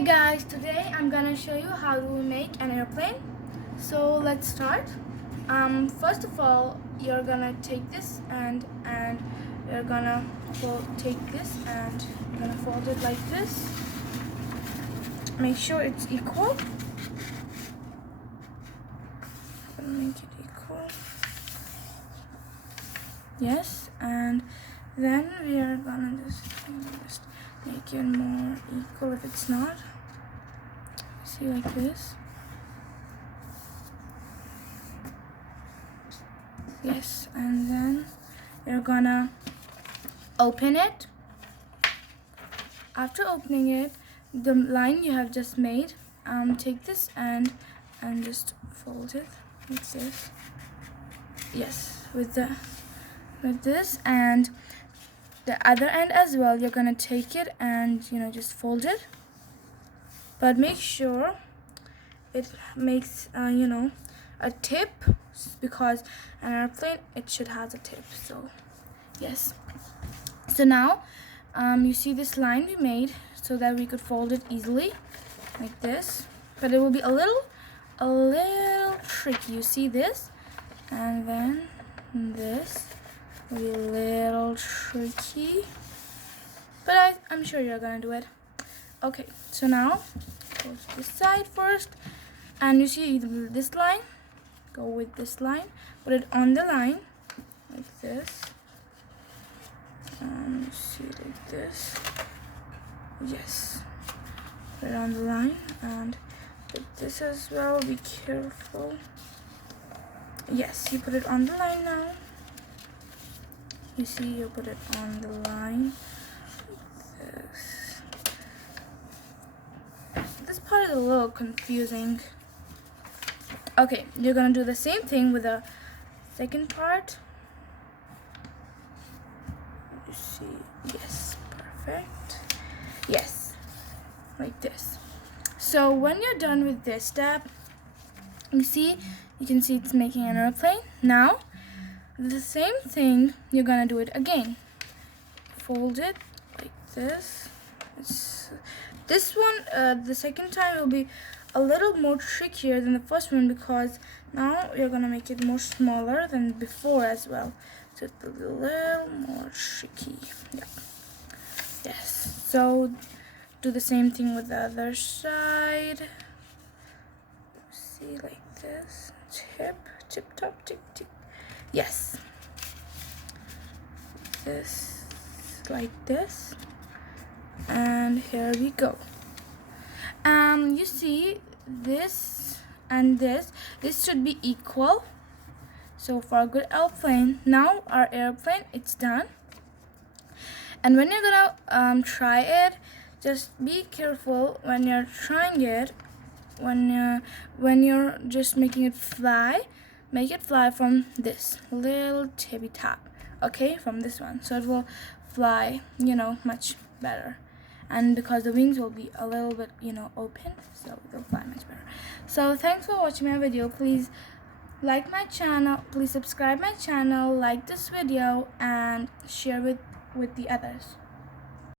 Hey guys, today I'm gonna show you how to make an airplane. So let's start. First of all, you're gonna take this and you're gonna take this and you're gonna fold it like this. Make sure it's equal. Make it equal. Yes, and then we are gonna just make it more equal if it's not. See, like this. Yes, and then you're gonna open it. After opening it, the line you have just made, take this and just fold it like this. Yes, with this, and the other end as well, you're gonna take it and just fold it, but make sure it makes a tip, because an airplane, it should have a tip. So yes, so now you see this line we made so that we could fold it easily like this, but it will be a little tricky. You see this, and then this will be a little tricky, but I'm sure you're gonna do it. Okay, so now go to this side first, and you see this line, go with this line, put it on the line like this, and you see like this. Yes, put it on the line, and with this as well, be careful. Yes, you put it on the line now. You see, you put it on the line like this. This part is a little confusing. Okay, you're gonna do the same thing with the second part. You see, yes, perfect. Yes, like this. So when you're done with this step, you can see it's making an airplane. Now the same thing, you're gonna do it again. Fold it like this. This one, the second time, will be a little more trickier than the first one, because now you're gonna make it more smaller than before as well, so it's a little more tricky. Yeah. Yes, so do the same thing with the other side. See, like this, tip top, tip. Yes, this, like this, and here we go. You see, this and this should be equal. So for a good airplane, now our airplane, it's done. And when you're gonna try it, just be careful when you're trying it. When you're just making it fly, make it fly from this little tippy top, okay, from this one, so it will fly much better. And because the wings will be a little bit open, so they'll fly much better. So thanks for watching my video. Please like my channel, please subscribe my channel, like this video, and share with the others.